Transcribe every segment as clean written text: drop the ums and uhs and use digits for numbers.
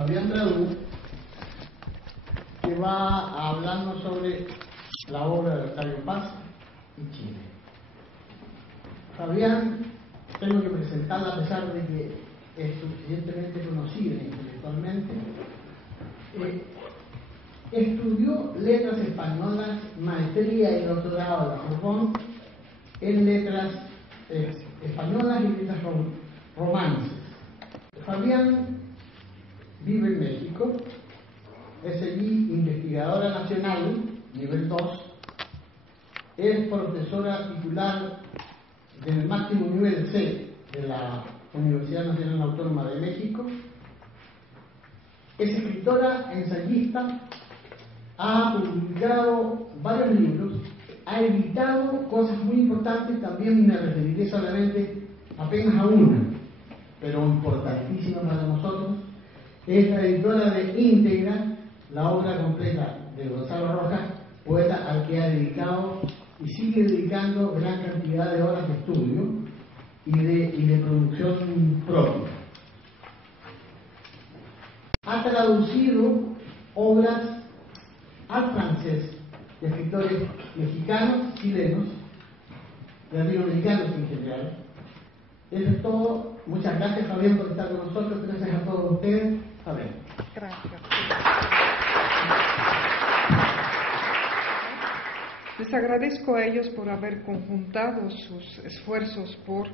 Fabián Bradú, que va a hablarnos sobre la obra de Octavio Paz y Chile. Fabián, tengo que presentarla a pesar de que es suficientemente conocida intelectualmente. Estudió letras españolas, maestría y doctorado de la Sorbonne en letras españolas y letras romances. Fabián vive en México, es allí investigadora nacional, nivel 2, es profesora titular del máximo nivel C de la Universidad Nacional Autónoma de México, es escritora, ensayista, ha publicado varios libros, ha editado cosas muy importantes, también me referiré solamente apenas a una, pero importantísima para nosotros. Es la editora de Íntegra, la obra completa de Gonzalo Rojas, poeta al que ha dedicado y sigue dedicando gran cantidad de horas de estudio y de producción propia. Ha traducido obras al francés de escritores mexicanos, chilenos, latinoamericanos en general. Eso es todo. Muchas gracias, Fabián, por estar con nosotros. Gracias a todos ustedes. Fabián. Gracias. Les agradezco a ellos por haber conjuntado sus esfuerzos por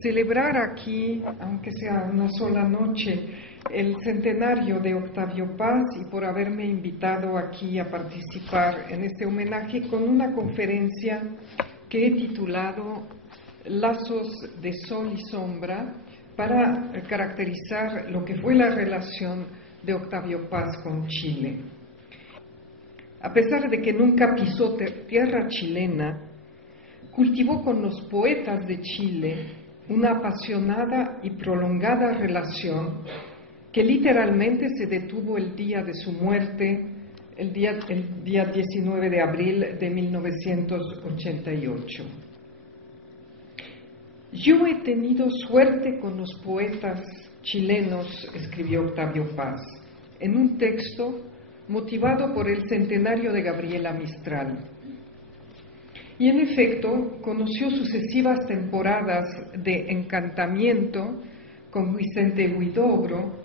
celebrar aquí, aunque sea una sola noche, el centenario de Octavio Paz y por haberme invitado aquí a participar en este homenaje con una conferencia que he titulado Lazos de Sol y Sombra, para caracterizar lo que fue la relación de Octavio Paz con Chile. A pesar de que nunca pisó tierra chilena, cultivó con los poetas de Chile una apasionada y prolongada relación que literalmente se detuvo el día de su muerte, el día 19 de abril de 1988. Yo he tenido suerte con los poetas chilenos, escribió Octavio Paz, en un texto motivado por el centenario de Gabriela Mistral. Y en efecto, conoció sucesivas temporadas de encantamiento con Vicente Huidobro,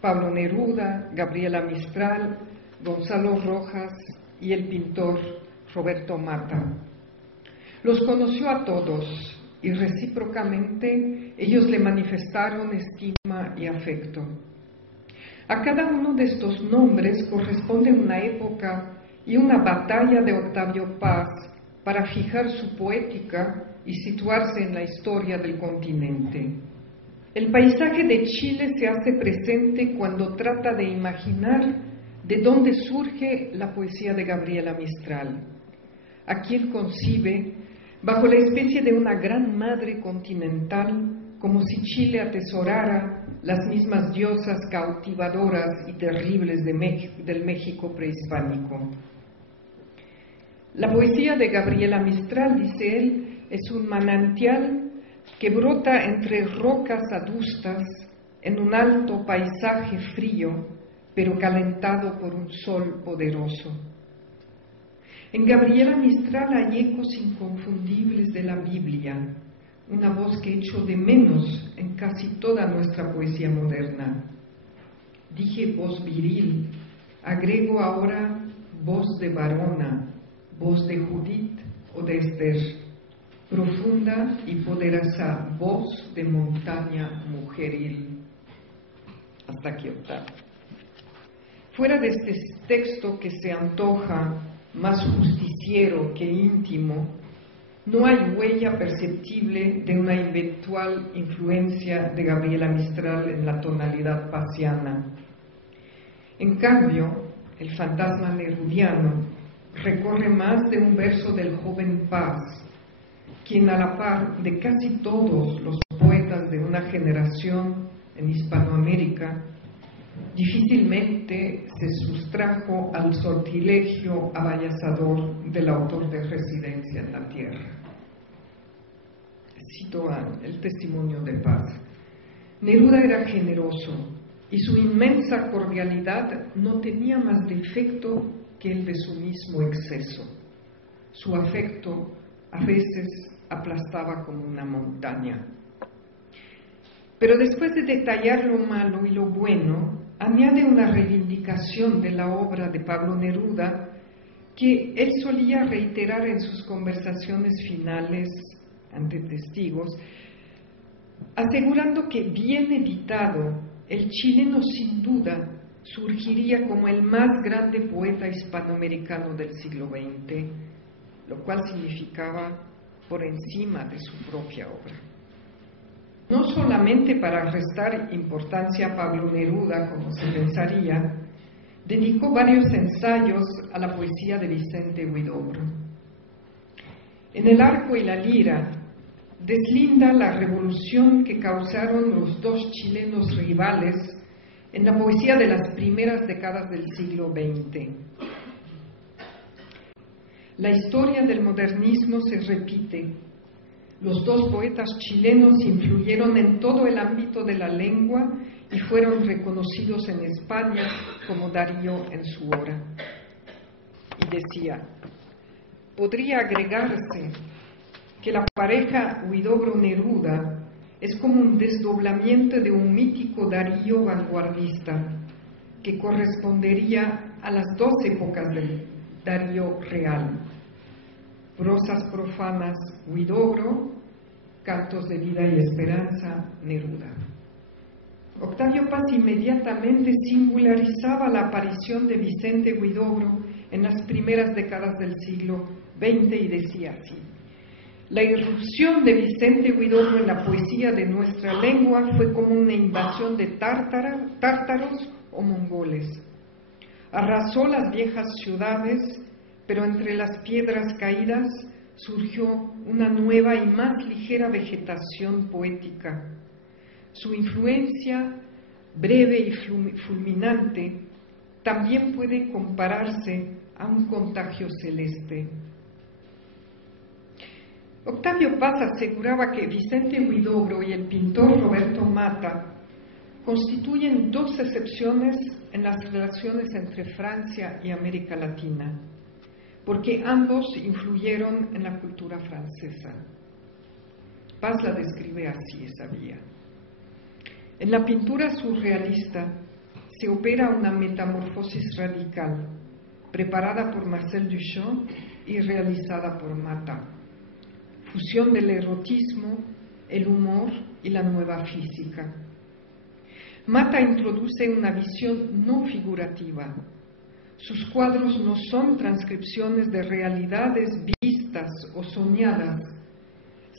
Pablo Neruda, Gabriela Mistral, Gonzalo Rojas y el pintor Roberto Mata. Los conoció a todos y recíprocamente ellos le manifestaron estima y afecto. A cada uno de estos nombres corresponde una época y una batalla de Octavio Paz para fijar su poética y situarse en la historia del continente. El paisaje de Chile se hace presente cuando trata de imaginar de dónde surge la poesía de Gabriela Mistral, a quien concibe bajo la especie de una gran madre continental, como si Chile atesorara las mismas diosas cautivadoras y terribles del México prehispánico. La poesía de Gabriela Mistral, dice él, es un manantial que brota entre rocas adustas en un alto paisaje frío, pero calentado por un sol poderoso. En Gabriela Mistral hay ecos inconfundibles de la Biblia, una voz que echo de menos en casi toda nuestra poesía moderna. Dije voz viril, agrego ahora voz de varona, voz de Judith o de Esther, profunda y poderosa voz de montaña mujeril. Hasta aquí, Octavio. Fuera de este texto que se antoja más justiciero que íntimo, no hay huella perceptible de una eventual influencia de Gabriela Mistral en la tonalidad paziana. En cambio, el fantasma nerudiano recorre más de un verso del joven Paz, quien a la par de casi todos los poetas de una generación en Hispanoamérica, difícilmente se sustrajo al sortilegio abayazador del autor de Residencia en la Tierra. Cito el testimonio de Paz. Neruda era generoso, y su inmensa cordialidad no tenía más defecto que el de su mismo exceso. Su afecto a veces aplastaba como una montaña. Pero después de detallar lo malo y lo bueno, añade una reivindicación de la obra de Pablo Neruda que él solía reiterar en sus conversaciones finales ante testigos, asegurando que bien editado, el chileno sin duda surgiría como el más grande poeta hispanoamericano del siglo XX, lo cual significaba por encima de su propia obra. No solamente para restar importancia a Pablo Neruda, como se pensaría, dedicó varios ensayos a la poesía de Vicente Huidobro. En El arco y la lira deslinda la revolución que causaron los dos chilenos rivales en la poesía de las primeras décadas del siglo XX. La historia del modernismo se repite. Los dos poetas chilenos influyeron en todo el ámbito de la lengua y fueron reconocidos en España como Darío en su hora. Y decía, podría agregarse que la pareja Huidobro-Neruda es como un desdoblamiento de un mítico Darío vanguardista que correspondería a las dos épocas del Darío real. Prosas profanas Huidobro, cantos de vida y esperanza Neruda. Octavio Paz inmediatamente singularizaba la aparición de Vicente Huidobro en las primeras décadas del siglo XX y decía así: la irrupción de Vicente Huidobro en la poesía de nuestra lengua fue como una invasión de tártaros o mongoles. Arrasó las viejas ciudades, pero entre las piedras caídas surgió una nueva y más ligera vegetación poética. Su influencia, breve y fulminante, también puede compararse a un contagio celeste. Octavio Paz aseguraba que Vicente Huidobro y el pintor Roberto Mata constituyen dos excepciones en las relaciones entre Francia y América Latina, porque ambos influyeron en la cultura francesa. Paz la describe así, esa vía. En la pintura surrealista se opera una metamorfosis radical, preparada por Marcel Duchamp y realizada por Mata. Fusión del erotismo, el humor y la nueva física. Mata introduce una visión no figurativa. Sus cuadros no son transcripciones de realidades vistas o soñadas,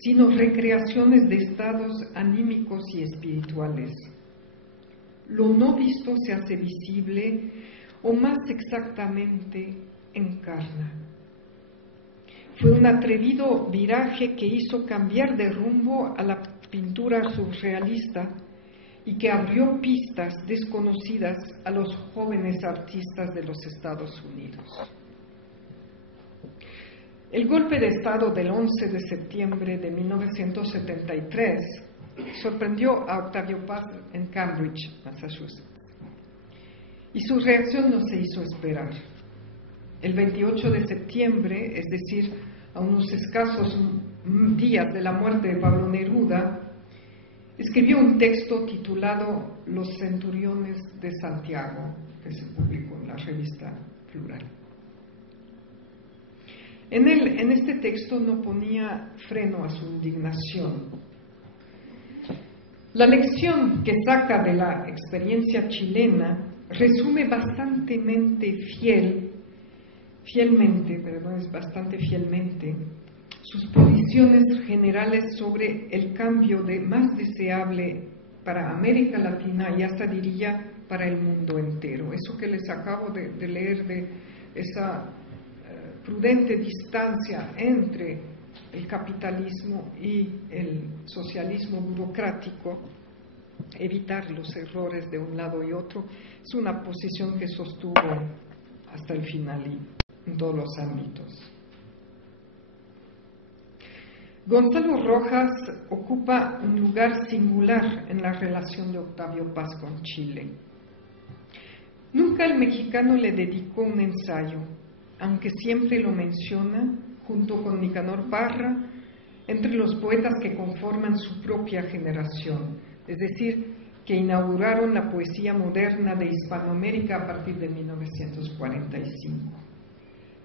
sino recreaciones de estados anímicos y espirituales. Lo no visto se hace visible, o más exactamente, encarna. Fue un atrevido viraje que hizo cambiar de rumbo a la pintura surrealista y que abrió pistas desconocidas a los jóvenes artistas de los Estados Unidos. El golpe de Estado del 11 de septiembre de 1973 sorprendió a Octavio Paz en Cambridge, Massachusetts, y su reacción no se hizo esperar. El 28 de septiembre, es decir, a unos escasos días de la muerte de Pablo Neruda, escribió un texto titulado Los Centuriones de Santiago, que se publicó en la revista Plural. En este texto no ponía freno a su indignación. La lección que saca de la experiencia chilena resume bastante fielmente sus posiciones generales sobre el cambio de más deseable para América Latina y hasta diría para el mundo entero. Eso que les acabo de leer de esa prudente distancia entre el capitalismo y el socialismo burocrático, evitar los errores de un lado y otro, es una posición que sostuvo hasta el final y en todos los ámbitos. Gonzalo Rojas ocupa un lugar singular en la relación de Octavio Paz con Chile. Nunca el mexicano le dedicó un ensayo, aunque siempre lo menciona, junto con Nicanor Parra, entre los poetas que conforman su propia generación, es decir, que inauguraron la poesía moderna de Hispanoamérica a partir de 1945.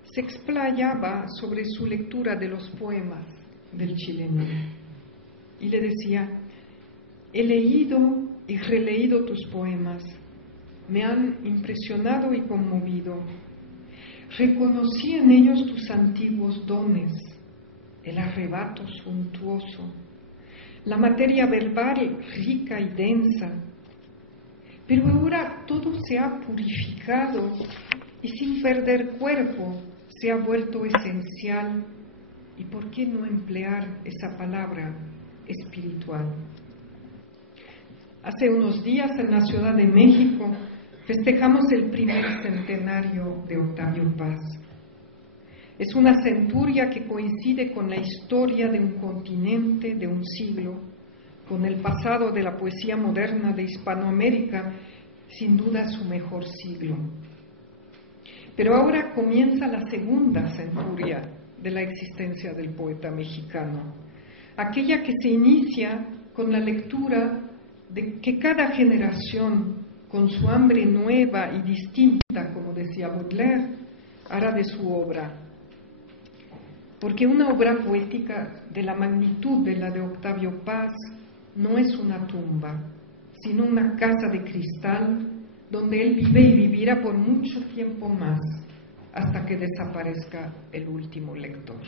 Se explayaba sobre su lectura de los poemas del chileno y le decía: he leído y releído tus poemas, me han impresionado y conmovido. Reconocí en ellos tus antiguos dones, el arrebato suntuoso, la materia verbal rica y densa, pero ahora todo se ha purificado y sin perder cuerpo se ha vuelto esencial, y ¿por qué no emplear esa palabra espiritual? Hace unos días en la Ciudad de México festejamos el primer centenario de Octavio Paz. Es una centuria que coincide con la historia de un continente, de un siglo, con el pasado de la poesía moderna de Hispanoamérica, sin duda su mejor siglo. Pero ahora comienza la segunda centuria de la existencia del poeta mexicano, aquella que se inicia con la lectura de que cada generación, con su hambre nueva y distinta, como decía Baudelaire, hará de su obra. Porque una obra poética de la magnitud de la de Octavio Paz no es una tumba, sino una casa de cristal donde él vive y vivirá por mucho tiempo más, hasta que desaparezca el último lector.